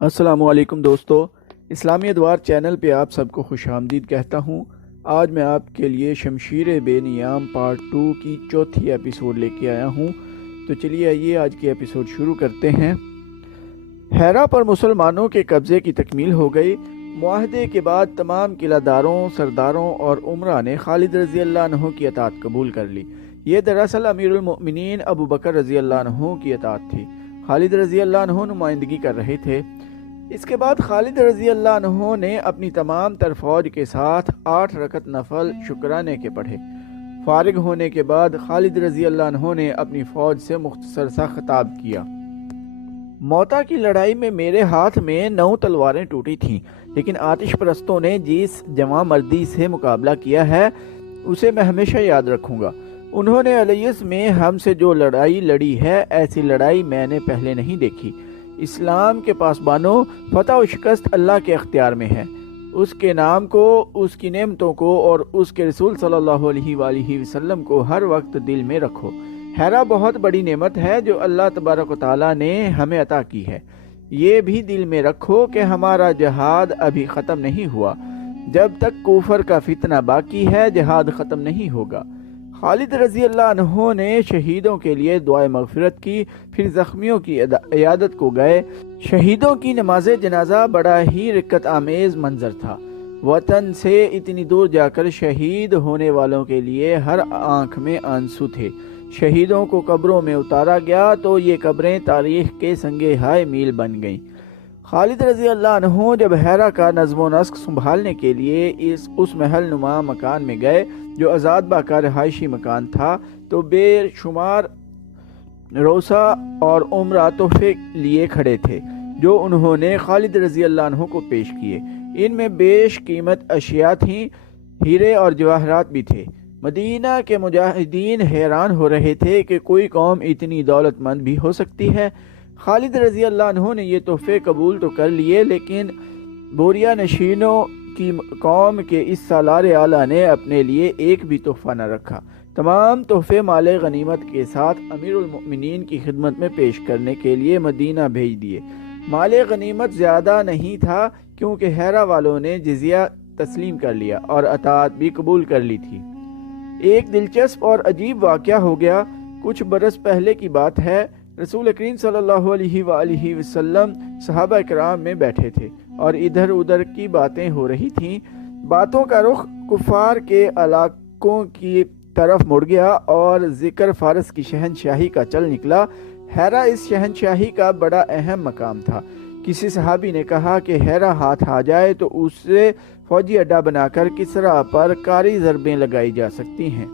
السلام علیکم دوستو، اسلامی ادوار چینل پہ آپ سب کو خوش آمدید کہتا ہوں۔ آج میں آپ کے لیے شمشیر بے نیام پارٹ 2 کی چوتھی ایپیسوڈ لے کے آیا ہوں۔ تو چلیے آئیے آج کی ایپیسوڈ شروع کرتے ہیں۔ ہیرا پر مسلمانوں کے قبضے کی تکمیل ہو گئی۔ معاہدے کے بعد تمام قلعہ داروں، سرداروں اور عمرا نے خالد رضی اللہ عنہ کی اطاعت قبول کر لی۔ یہ دراصل امیر المؤمنین ابو بکر رضی اللہ عنہ کی اطاعت تھی۔ خالد رضی اللہ عنہ نمائندگی کر رہے تھے۔ اس کے بعد خالد رضی اللہ عنہ نے اپنی تمام تر فوج کے ساتھ 8 رکعت نفل شکرانے کے پڑھے۔ فارغ ہونے کے بعد خالد رضی اللہ عنہ نے اپنی فوج سے مختصر سا خطاب کیا۔ موتا کی لڑائی میں میرے ہاتھ میں 9 تلواریں ٹوٹی تھیں، لیکن آتش پرستوں نے جس جواں مردی سے مقابلہ کیا ہے اسے میں ہمیشہ یاد رکھوں گا۔ انہوں نے الیس میں ہم سے جو لڑائی لڑی ہے، ایسی لڑائی میں نے پہلے نہیں دیکھی۔ اسلام کے پاسبانوں، فتح و شکست اللہ کے اختیار میں ہے۔ اس کے نام کو، اس کی نعمتوں کو اور اس کے رسول صلی اللہ علیہ وآلہ وسلم کو ہر وقت دل میں رکھو۔ ہیرا بہت بڑی نعمت ہے جو اللہ تبارک و تعالیٰ نے ہمیں عطا کی ہے۔ یہ بھی دل میں رکھو کہ ہمارا جہاد ابھی ختم نہیں ہوا۔ جب تک کفر کا فتنہ باقی ہے، جہاد ختم نہیں ہوگا۔ خالد رضی اللہ عنہ نے شہیدوں کے لیے دعائے مغفرت کی، پھر زخمیوں کی عیادت کو گئے۔ شہیدوں کی نماز جنازہ بڑا ہی رقت آمیز منظر تھا۔ وطن سے اتنی دور جا کر شہید ہونے والوں کے لیے ہر آنکھ میں آنسو تھے۔ شہیدوں کو قبروں میں اتارا گیا تو یہ قبریں تاریخ کے سنگِ ہائے میل بن گئیں۔ خالد رضی اللہ عنہ جب ہیرا کا نظم و نسق سنبھالنے کے لیے اس محل نما مکان میں گئے جو آزادبہ کا رہائشی مکان تھا، تو بے شمار روسا اور عمرہ تحفے لیے کھڑے تھے جو انہوں نے خالد رضی اللہ عنہ کو پیش کیے۔ ان میں بیش قیمت اشیاء تھیں، ہیرے اور جواہرات بھی تھے۔ مدینہ کے مجاہدین حیران ہو رہے تھے کہ کوئی قوم اتنی دولت مند بھی ہو سکتی ہے۔ خالد رضی اللہ عنہ نے یہ تحفے قبول تو کر لیے، لیکن بوریا نشینوں کی قوم کے اس سالار اعلیٰ نے اپنے لیے ایک بھی تحفہ نہ رکھا۔ تمام تحفے مال غنیمت کے ساتھ امیر المؤمنین کی خدمت میں پیش کرنے کے لیے مدینہ بھیج دیے۔ مال غنیمت زیادہ نہیں تھا کیونکہ ہیرا والوں نے جزیہ تسلیم کر لیا اور اطاعت بھی قبول کر لی تھی۔ ایک دلچسپ اور عجیب واقعہ ہو گیا۔ کچھ برس پہلے کی بات ہے۔ رسول کریم صلی اللہ علیہ وآلہ وسلم صحابہ کرام میں بیٹھے تھے اور ادھر ادھر کی باتیں ہو رہی تھیں۔ باتوں کا رخ کفار کے علاقوں کی طرف مڑ گیا اور ذکر فارس کی شہنشاہی کا چل نکلا۔ ہیرا اس شہنشاہی کا بڑا اہم مقام تھا۔ کسی صحابی نے کہا کہ ہیرا ہاتھ آ جائے تو اس سے فوجی اڈا بنا کر کسریٰ پر کاری ضربیں لگائی جا سکتی ہیں۔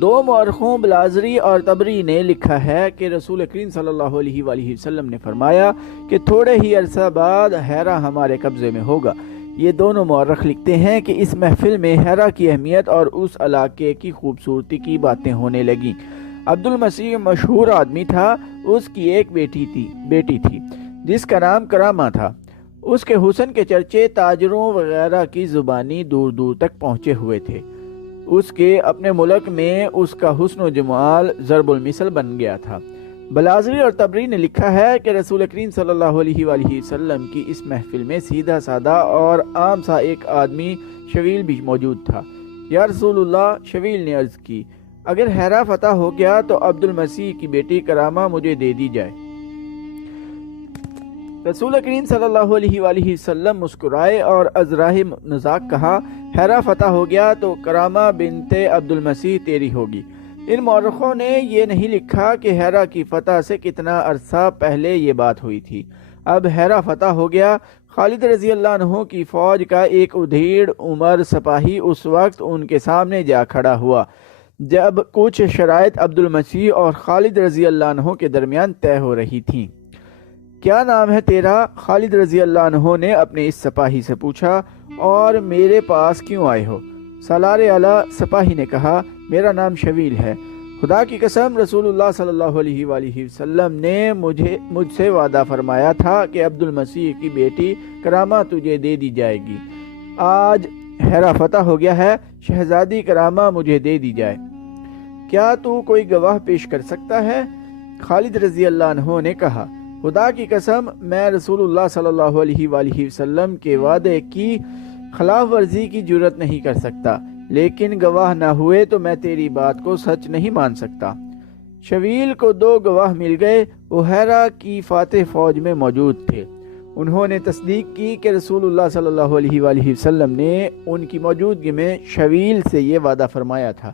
2 مورخوں بلازری اور طبری نے لکھا ہے کہ رسول کریم صلی اللہ علیہ وآلہ وسلم نے فرمایا کہ تھوڑے ہی عرصہ بعد ہیرا ہمارے قبضے میں ہوگا۔ یہ دونوں مورخ لکھتے ہیں کہ اس محفل میں ہیرا کی اہمیت اور اس علاقے کی خوبصورتی کی باتیں ہونے لگیں۔ عبد المسیح مشہور آدمی تھا۔ اس کی ایک بیٹی تھی جس کا نام کرامہ تھا۔ اس کے حسن کے چرچے تاجروں وغیرہ کی زبانی دور دور تک پہنچے ہوئے تھے۔ اس کے اپنے ملک میں اس کا حسن و جمال ضرب المثل بن گیا تھا۔ بلازری اور طبری نے لکھا ہے کہ رسول کریم صلی اللہ علیہ وآلہ وسلم کی اس محفل میں سیدھا سادہ اور عام سا ایک آدمی شویل بھی موجود تھا۔ یا رسول اللہ، شویل نے عرض کی، اگر ہیرا فتح ہو گیا تو عبد المسیح کی بیٹی کرامہ مجھے دے دی جائے۔ رسول کریم صلی اللہ علیہ وآلہ وسلم مسکرائے اور ازراہ مذاق کہا، ہیرا فتح ہو گیا تو کرامہ بنت عبد المسیح تیری ہوگی۔ ان مورخوں نے یہ نہیں لکھا کہ ہیرا کی فتح سے کتنا عرصہ پہلے یہ بات ہوئی تھی۔ اب ہیرا فتح ہو گیا۔ خالد رضی اللہ عنہ کی فوج کا ایک ادھیڑ عمر سپاہی اس وقت ان کے سامنے جا کھڑا ہوا جب کچھ شرائط عبد المسیح اور خالد رضی اللہ عنہ کے درمیان طے ہو رہی تھیں۔ کیا نام ہے تیرا؟ خالد رضی اللہ عنہ نے اپنے اس سپاہی سے پوچھا، اور میرے پاس کیوں آئے ہو؟ سالار اعلیٰ سپاہی نے کہا، میرا نام شویل ہے۔ خدا کی قسم، رسول اللہ صلی اللہ علیہ وآلہ وسلم نے مجھ سے وعدہ فرمایا تھا کہ عبد المسیح کی بیٹی کرامہ تجھے دے دی جائے گی۔ آج ہیرا فتح ہو گیا ہے، شہزادی کرامہ مجھے دے دی جائے۔ کیا تو کوئی گواہ پیش کر سکتا ہے؟ خالد رضی اللہ عنہ نے کہا، خدا کی قسم میں رسول اللہ صلی اللہ علیہ وآلہ وسلم کے وعدے کی خلاف ورزی کی جرت نہیں کر سکتا، لیکن گواہ نہ ہوئے تو میں تیری بات کو سچ نہیں مان سکتا۔ شویل کو 2 گواہ مل گئے، وہ ہیرا کی فاتح فوج میں موجود تھے۔ انہوں نے تصدیق کی کہ رسول اللہ صلی اللہ علیہ وآلہ وسلم نے ان کی موجودگی میں شویل سے یہ وعدہ فرمایا تھا۔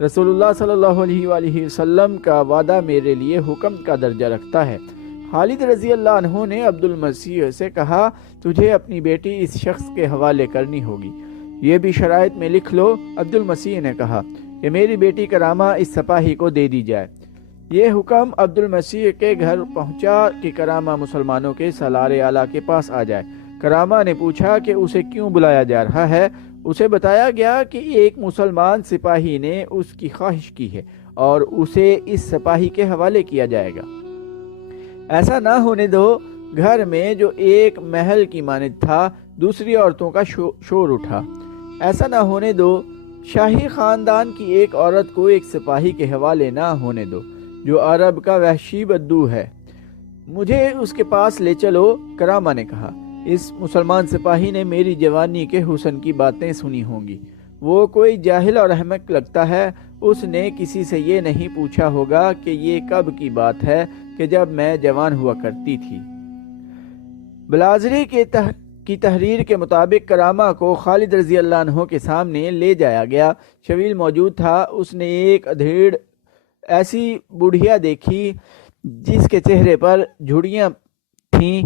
رسول اللہ صلی اللہ علیہ وآلہ وسلم کا وعدہ میرے لیے حکم کا درجہ رکھتا ہے۔ خالد رضی اللہ عنہ نے عبد المسیح سے کہا، تجھے اپنی بیٹی اس شخص کے حوالے کرنی ہوگی، یہ بھی شرائط میں لکھ لو۔ عبد المسیح نے کہا کہ میری بیٹی کرامہ اس سپاہی کو دے دی جائے۔ یہ حکم عبد المسیح کے گھر پہنچا کہ کرامہ مسلمانوں کے سالار اعلیٰ کے پاس آ جائے۔ کرامہ نے پوچھا کہ اسے کیوں بلایا جا رہا ہے۔ اسے بتایا گیا کہ ایک مسلمان سپاہی نے اس کی خواہش کی ہے اور اسے اس سپاہی کے حوالے کیا جائے گا۔ ایسا نہ ہونے دو۔ گھر میں جو ایک محل کی مانند تھا، دوسری عورتوں کا شور اٹھا۔ ایسا نہ ہونے دو۔ شاہی خاندان کی ایک عورت کو ایک سپاہی کے حوالے نہ ہونے دو جو عرب کا وحشی بدو ہے۔ مجھے اس کے پاس لے چلو، کرامہ نے کہا۔ اس مسلمان سپاہی نے میری جوانی کے حسن کی باتیں سنی ہوں گی۔ وہ کوئی جاہل اور احمق لگتا ہے۔ اس نے کسی سے یہ نہیں پوچھا ہوگا کہ یہ کب کی بات ہے کہ جب میں جوان ہوا کرتی تھی۔ بلازری کی تحریر کے مطابق کرامہ کو خالد رضی اللہ عنہ کے سامنے لے جایا گیا۔ شویل موجود تھا۔ اس نے ایک ادھیڑ ایسی بوڑھیا دیکھی جس کے چہرے پر جھڑیاں تھیں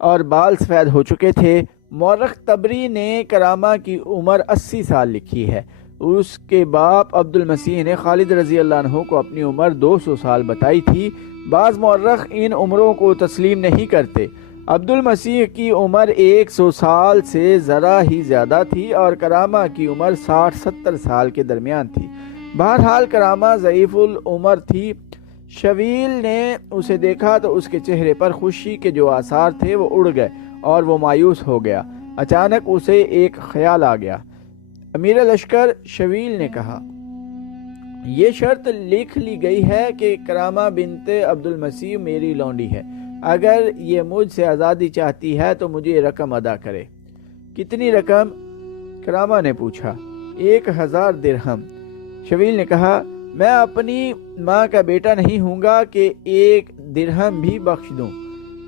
اور بال سفید ہو چکے تھے۔ مورخ طبری نے کرامہ کی عمر 80 سال لکھی ہے۔ اس کے باپ عبد المسیح نے خالد رضی اللہ عنہ کو اپنی عمر 200 سال بتائی تھی۔ بعض مورخ ان عمروں کو تسلیم نہیں کرتے۔ عبد المسیح کی عمر 100 سال سے ذرا ہی زیادہ تھی اور کرامہ کی عمر 60-70 سال کے درمیان تھی۔ بہرحال کرامہ ضعیف العمر تھی۔ شویل نے اسے دیکھا تو اس کے چہرے پر خوشی کے جو آثار تھے وہ اڑ گئے اور وہ مایوس ہو گیا۔ اچانک اسے ایک خیال آ گیا۔ امیر لشکر، شویل نے کہا، یہ شرط لکھ لی گئی ہے کہ کرامہ بنت عبد المسیح میری لونڈی ہے۔ اگر یہ مجھ سے آزادی چاہتی ہے تو مجھے رقم ادا کرے۔ کتنی رقم؟ کرامہ نے پوچھا۔ 1000 درہم۔ شویل نے کہا، میں اپنی ماں کا بیٹا نہیں ہوں گا کہ 1 درہم بھی بخش دوں۔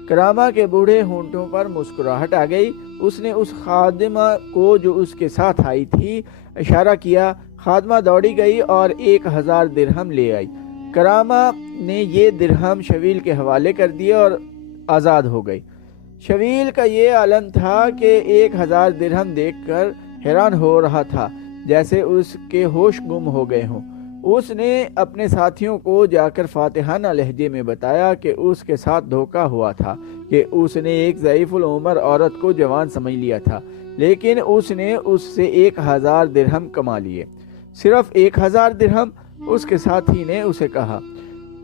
کرامہ کے بوڑھے ہونٹوں پر مسکراہٹ آ گئی۔ اس نے اس خادمہ کو جو اس کے ساتھ آئی تھی اشارہ کیا۔ خادمہ دوڑی گئی اور 1000 درہم لے آئی۔ کرامہ نے یہ درہم شویل کے حوالے کر دیے اور آزاد ہو گئی۔ شویل کا یہ عالم تھا کہ 1000 درہم دیکھ کر حیران ہو رہا تھا، جیسے اس کے ہوش گم ہو گئے ہوں۔ اس نے اپنے ساتھیوں کو جا کر فاتحانہ لہجے میں بتایا کہ اس کے ساتھ دھوکہ ہوا تھا، کہ اس نے ایک ضعیف العمر عورت کو جوان سمجھ لیا تھا، لیکن اس نے اس سے 1000 درہم کما لیے۔ صرف 1000 درہم؟ اس کے ساتھی نے اسے کہا،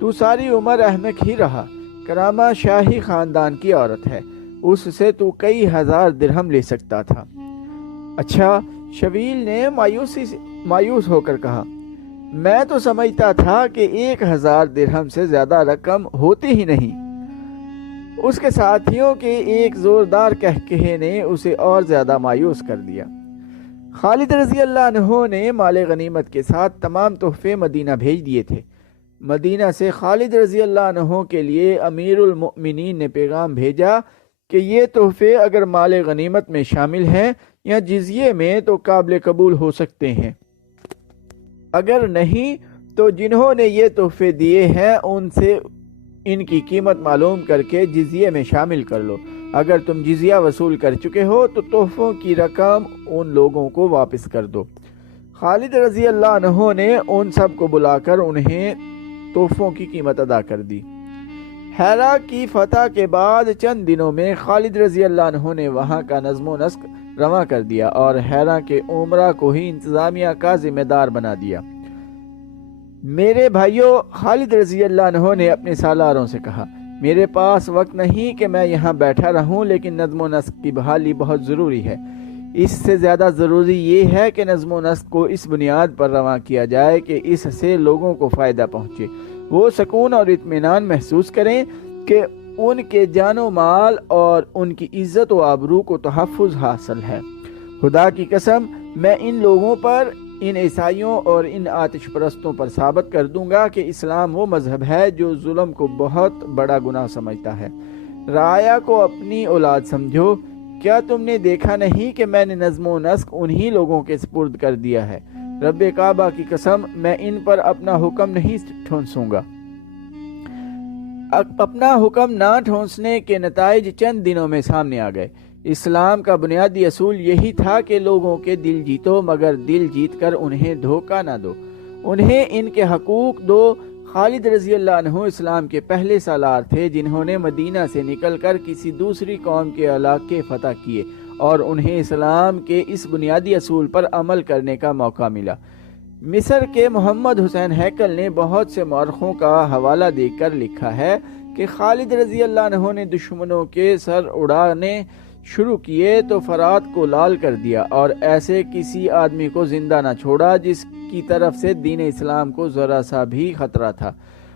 تو ساری عمر احمق ہی رہا۔ کرامہ شاہی خاندان کی عورت ہے، اس سے تو کئی ہزار درہم لے سکتا تھا۔ اچھا، شویل نے مایوس ہو کر کہا، میں تو سمجھتا تھا کہ 1000 درہم سے زیادہ رقم ہوتی ہی نہیں۔ اس کے ساتھیوں کے ایک زوردار قہقہے نے اسے اور زیادہ مایوس کر دیا۔ خالد رضی اللہ عنہ نے مال غنیمت کے ساتھ تمام تحفے مدینہ بھیج دیے تھے۔ مدینہ سے خالد رضی اللہ عنہ کے لیے امیر المؤمنین نے پیغام بھیجا کہ یہ تحفے اگر مال غنیمت میں شامل ہیں یا جزیے میں تو قابل قبول ہو سکتے ہیں، اگر نہیں تو جنہوں نے یہ تحفے دیے ہیں ان سے ان کی قیمت معلوم کر کے جزیے میں شامل کر لو۔ اگر تم جزیہ وصول کر چکے ہو تو تحفوں کی رقم ان لوگوں کو واپس کر دو۔ خالد رضی اللہ عنہ نے ان سب کو بلا کر انہیں تحفوں کی قیمت ادا کر دی۔ ہیرا کی فتح کے بعد چند دنوں میں خالد رضی اللہ عنہ نے وہاں کا نظم و نسق رواں کر دیا اور ہیرا کے عمرہ کو ہی انتظامیہ کا ذمہ دار بنا دیا۔ میرے بھائیوں، خالد رضی اللہ عنہ نے اپنے سالاروں سے کہا، میرے پاس وقت نہیں کہ میں یہاں بیٹھا رہوں، لیکن نظم و نسق کی بحالی بہت ضروری ہے۔ اس سے زیادہ ضروری یہ ہے کہ نظم و نسق کو اس بنیاد پر رواں کیا جائے کہ اس سے لوگوں کو فائدہ پہنچے، وہ سکون اور اطمینان محسوس کریں کہ ان کے جان و مال اور ان کی عزت و آبرو کو تحفظ حاصل ہے۔ خدا کی قسم میں ان لوگوں پر، ان عیسائیوں اور ان آتش پرستوں پر ثابت کر دوں گا کہ اسلام وہ مذہب ہے جو ظلم کو بہت بڑا گناہ سمجھتا ہے۔ رعایا کو اپنی اولاد سمجھو، کیا تم نے دیکھا نہیں کہ میں نے نظم و نسق انہی لوگوں کے سپرد کر دیا ہے؟ رب کعبہ کی قسم میں ان پر اپنا حکم نہیں ٹھونسوں گا۔ اپنا حکم نہ ٹھونسنے کے نتائج چند دنوں میں سامنے آ گئے۔ اسلام کا بنیادی اصول یہی تھا کہ لوگوں کے دل جیتو، مگر دل جیت کر انہیں دھوکہ نہ دو، انہیں ان کے حقوق دو۔ خالد رضی اللہ عنہ اسلام کے پہلے سالار تھے جنہوں نے مدینہ سے نکل کر کسی دوسری قوم کے علاقے فتح کیے اور انہیں اسلام کے اس بنیادی اصول پر عمل کرنے کا موقع ملا۔ مصر کے محمد حسین ہیکل نے بہت سے مورخوں کا حوالہ دے کر لکھا ہے کہ خالد رضی اللہ عنہ نے دشمنوں کے سر اڑانے شروع کیے تو فرات کو لال کر دیا اور ایسے کسی آدمی کو زندہ نہ چھوڑا جس کی طرف سے دین اسلام کو ذرا سا بھی خطرہ تھا۔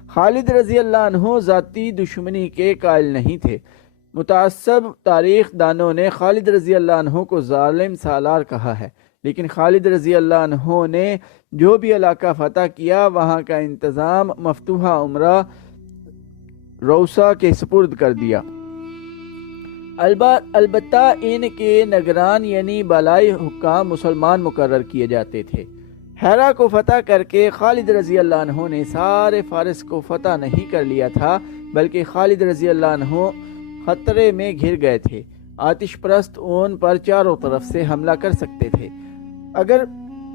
خالد رضی اللہ عنہ ذاتی دشمنی کے قائل نہیں تھے۔ متعصب تاریخ دانوں نے خالد رضی اللہ عنہ کو ظالم سالار کہا ہے، لیکن خالد رضی اللہ عنہ نے جو بھی علاقہ فتح کیا وہاں کا انتظام مفتوحہ عمرہ روسا کے سپرد کر دیا۔ البتہ ان کے نگران یعنی بالائی حکام مسلمان مقرر کیے جاتے تھے۔ ہیرا کو فتح کر کے خالد رضی اللہ عنہ نے سارے فارس کو فتح نہیں کر لیا تھا، بلکہ خالد رضی اللہ عنہ خطرے میں گھر گئے تھے۔ آتش پرست ان پر چاروں طرف سے حملہ کر سکتے تھے۔ اگر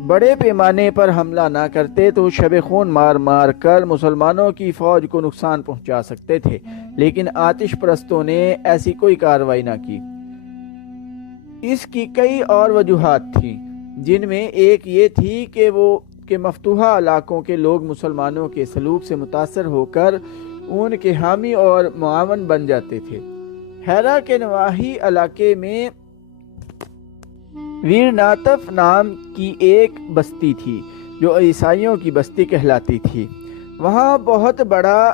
بڑے پیمانے پر حملہ نہ کرتے تو شب خون مار مار کر مسلمانوں کی فوج کو نقصان پہنچا سکتے تھے، لیکن آتش پرستوں نے ایسی کوئی کارروائی نہ کی۔ اس کی کئی اور وجوہات تھیں، جن میں ایک یہ تھی کہ مفتوحہ علاقوں کے لوگ مسلمانوں کے سلوک سے متاثر ہو کر ان کے حامی اور معاون بن جاتے تھے۔ ہیرا کے نواحی علاقے میں ویرناتف نام کی ایک بستی تھی جو عیسائیوں کی بستی کہلاتی تھی۔ وہاں بہت بڑا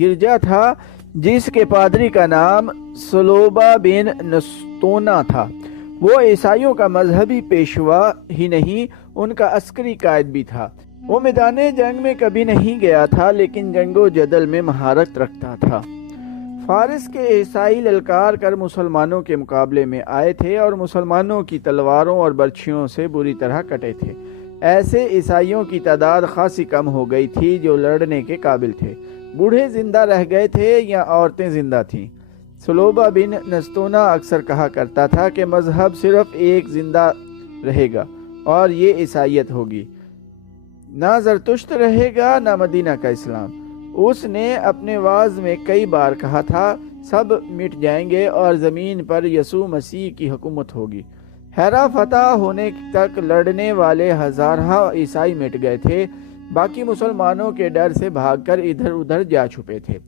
گرجا تھا جس کے پادری کا نام سلوبا بن نستونا تھا۔ وہ عیسائیوں کا مذہبی پیشوا ہی نہیں، ان کا عسکری قائد بھی تھا۔ وہ میدان جنگ میں کبھی نہیں گیا تھا، لیکن جنگ و جدل میں مہارت رکھتا تھا۔ فارس کے عیسائی للکار کر مسلمانوں کے مقابلے میں آئے تھے اور مسلمانوں کی تلواروں اور برچھیوں سے بری طرح کٹے تھے۔ ایسے عیسائیوں کی تعداد خاصی کم ہو گئی تھی جو لڑنے کے قابل تھے۔ بوڑھے زندہ رہ گئے تھے یا عورتیں زندہ تھیں۔ سلوبا بن نستونا اکثر کہا کرتا تھا کہ مذہب صرف ایک زندہ رہے گا اور یہ عیسائیت ہوگی، نہ زرتشت رہے گا نہ مدینہ کا اسلام۔ اس نے اپنے وعظ میں کئی بار کہا تھا سب مٹ جائیں گے اور زمین پر یسوع مسیح کی حکومت ہوگی۔ ہیرا فتح ہونے تک لڑنے والے ہزارہ عیسائی مٹ گئے تھے، باقی مسلمانوں کے ڈر سے بھاگ کر ادھر ادھر جا چھپے تھے۔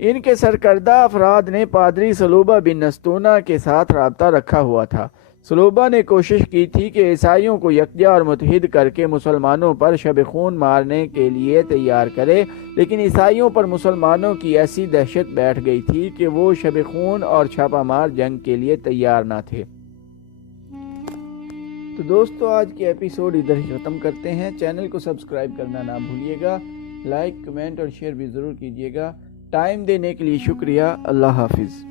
ان کے سرکردہ افراد نے پادری سلوبا بن نستونا کے ساتھ رابطہ رکھا ہوا تھا۔ سلوبا نے کوشش کی تھی کہ عیسائیوں کو یکجا اور متحد کر کے مسلمانوں پر شب خون مارنے کے لیے تیار کرے، لیکن عیسائیوں پر مسلمانوں کی ایسی دہشت بیٹھ گئی تھی کہ وہ شب خون اور چھاپہ مار جنگ کے لیے تیار نہ تھے۔ تو دوستو آج کی ایپیسوڈ ادھر ہی ختم کرتے ہیں۔ چینل کو سبسکرائب کرنا نہ بھولیے گا، لائک، کمنٹ اور شیئر بھی ضرور کیجیے گا۔ ٹائم دینے کے لیے شکریہ۔ اللہ حافظ۔